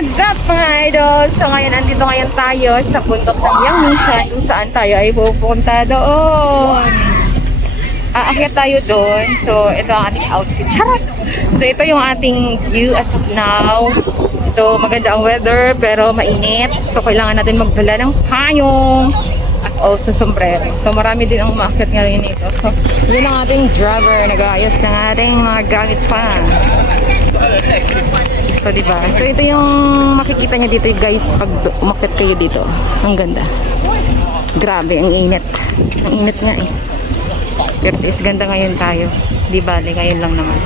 What's up mga idol? So ngayon, andito ngayon tayo sa bundok ng Yangmingshan kung saan tayo ay pupunta doon. Aakyat tayo doon. So ito ang ating outfit. Charot! So ito yung ating view as of now. So maganda ang weather pero mainit. So kailangan natin magdala ng payong at also sombrero. So marami din ang umaakyat ngayon ito. So yun ang ating driver. Nag-aayos ng ating mga gamit pa. So, diba? So, ito yung makikita nyo dito, guys, pag umakyat kayo dito. Ang ganda. Grabe, ang init. Ang init nga eh. Pero is ganda ngayon tayo. Di bale, ngayon lang naman.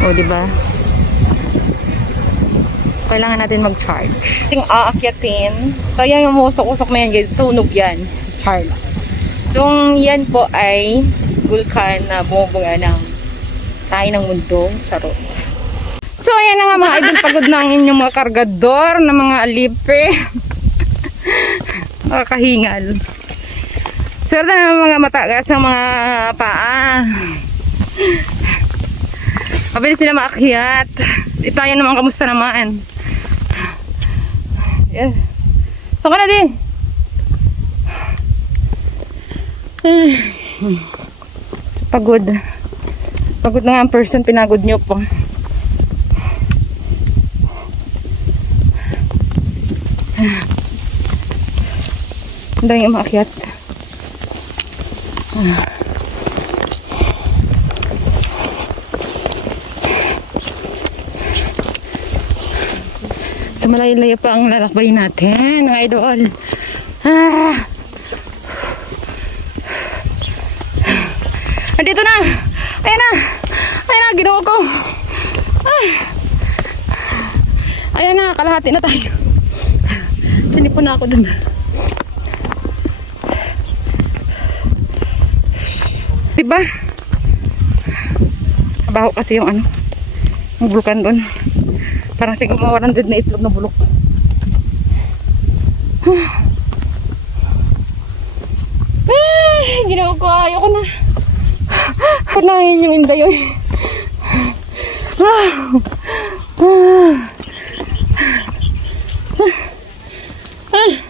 O, diba? So, kailangan natin mag-charge. Yung aakyatin. So, yan yung musok-usok na yan, guys. Sunog yan. Charge. So, yan po ay vulkan na bumubuga ng tayo ng mundo. Charot. So, ayan na nga mga idol, pagod na ang inyong mga kargador na mga alipe. Makakahingal. Swerte na mga matagas ng mga paa. Mabilis sila maakyat. Tayo naman, kamusta naman? Yes. So, ka na di. Pagod. Pagod na nga ang person, pinagod nyo po. Ang daming umaakyat. So malayo-layo pa ang lalakbay natin, mga idol. Andito na! Ayan na! Ayan na, ginoo ko! Ayan na, kalahati na tayo. Sinipon na ako dun. Diba? Mabaho kasi yung ano, yung bulkan dun. Parang siguro mga 100 na itlog na bulok. Ginawa ko, ayoko na. Panangin yung inday yun.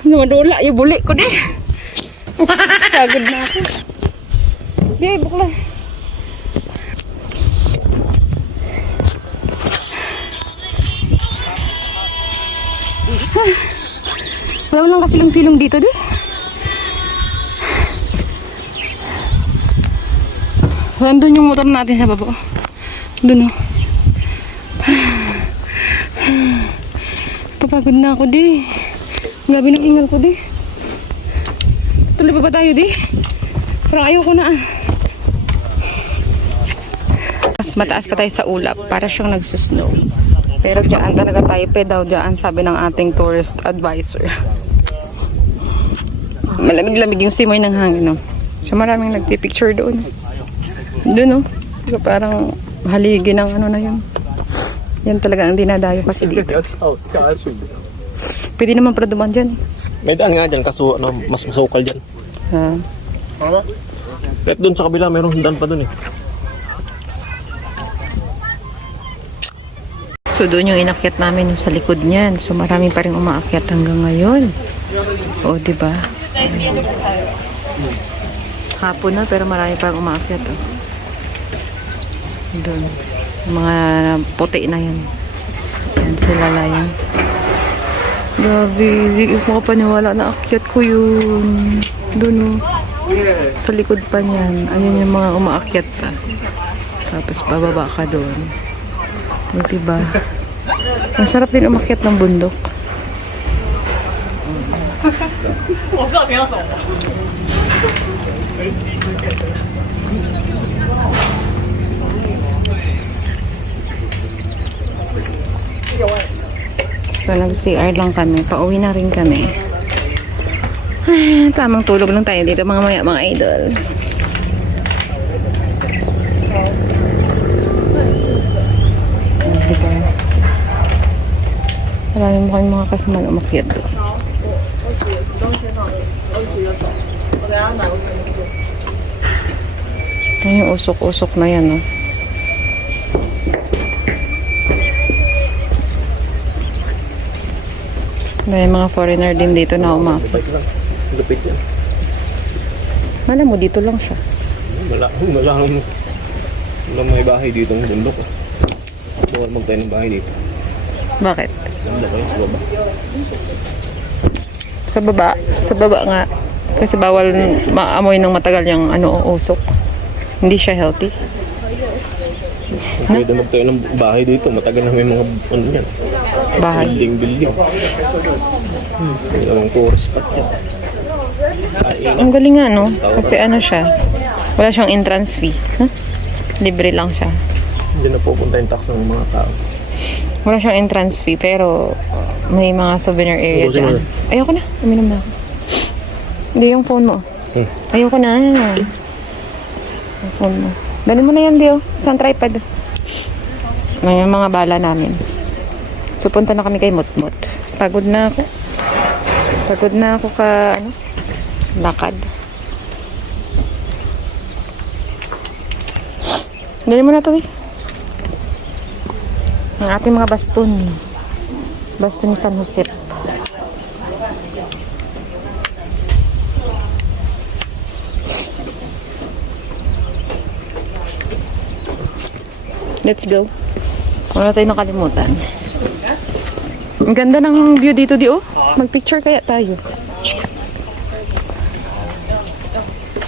Namadula yung buli ko din. Sagad na ako. Di, bukla. Wala lang kasilong-silong dito di. Nandun yung motor natin sa baba. Doon o. Papagod na ako di. Gabi ng ingal ko di. Tuloy pa ba tayo di? Parang ayoko na ah. Mas mataas pa tayo sa ulap. Para siyang nagsusnow. Pero dyan talaga tayo pedaw dyan, sabi ng ating tourist advisor. Malamig-lamig yung simoy ng hangin no? So maraming nagpipicture doon. Doon no? Parang haligi ng ano na yun. Yan talaga ang dinadayo kasi dito. Pwede naman pala duman dyan. May daan nga dyan, kaso ano, mas masukal dyan. Kahit doon sa kabila, mayroong daan pa doon eh. So doon yung inakyat namin yung sa likod niyan. So marami pa rin umaakyat hanggang ngayon. O diba? Hapon na pero marami pa rin umaakyat. Oh. Doon. Mga puti na yan. Yan sila layan. Grabe, hindi ko makapaniwala na akyat ko yun. Doon sa likod pa niyan. Ayun yung mga umaakyat pa. Tapos bababa ka doon. Diba? Masarap din umakyat ng bundok. So nag-CR lang kami. Pauwi na rin kami. Ay, tamang tulog lang tayo dito mga idol. Diba? Marami mo kami mga kasama na umakyat doon. Ito yung usok-usok na yan, no? May mga foreigner din dito na umapit. Lupit lang. Lupit yan. Malam mo, dito lang siya. Wala may bahay dito ng bundok. Bawal magtayo ng bahay dito. Bakit? Bundok kayo sa baba. Sa baba. Sa baba nga. Kasi bawal maamoy ng matagal yung usok. Hindi siya healthy. Kung pwede magtayo ng bahay dito, matagal na may mga ano yan. Bahay. Building. Yung tourist spot yan. Ang galing nga, no? Kasi siya. Wala siyang entrance fee. Huh? Libre lang siya. Hindi na pupunta yung tax ng mga tao. Wala siyang entrance fee, pero may mga souvenir area Ubusin mo dyan. Ayoko na. Uminom na ako. Hindi, yung phone mo. Ayoko na. Yung phone mo. Dali mo na yan, Dio. Saan tripod? May mga bala namin. So, punta na kami kay Mutmut. Pagod na ako. Pagod na ako lakad. Dali mo na to, ang ating mga baston. Baston ni San Jose. Let's go. Wala tayo nakalimutan. Ang ganda ng view dito, Dio. Mag-picture kaya tayo.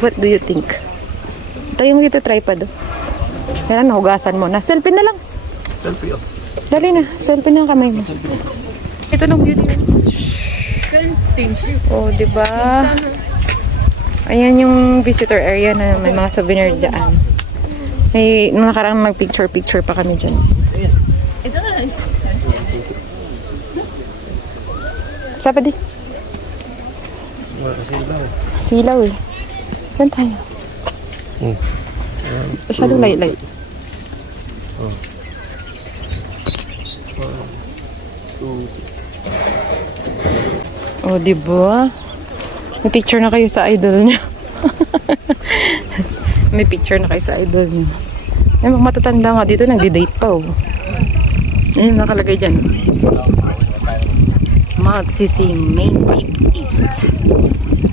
What do you think? Tayo mo dito tripod. Kaya nahugasan mo na. Selfie na lang. Selfie oh. Dali na. Selfie na ang kamay mo. Ito ng beauty. Oh, di ba? Ayan yung visitor area na may mga souvenir dyan. May nung nakarang nag-picture pa kami dyan. Sapa di? Wala kasi ilaw. Silaw eh. Saan tayo? Masyadong layo-layo. Oh, di ba? May picture na kayo sa idol niya. May picture na kayo sa idol niya. Ay, matatanda nga dito, nagdi-date pa oh. Ayun, nakalagay dyan. Mount Sising Main Peak East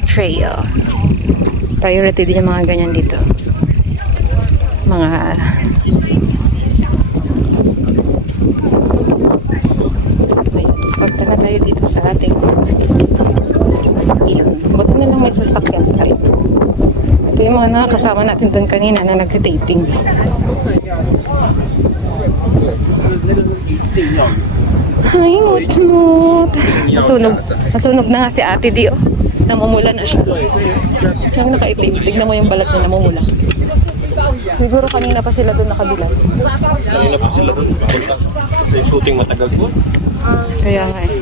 Trail. Priority din yung mga ganyan dito. Mga punta na tayo dito sa ating sasakyan. Buti na lang may sasakyan tayo. Ito yung mga nakakasama natin doon kanina na nagtitaping. Ay, mut-mut. Nasunog na nga si Ate Dio. Namumula na siya. Siyang nakaitip. Tignan mo yung balat na namumula. Siguro kanina pa sila doon nakabilang. Kanina pa sila doon. Kasi shooting matagal po. Kaya nga eh.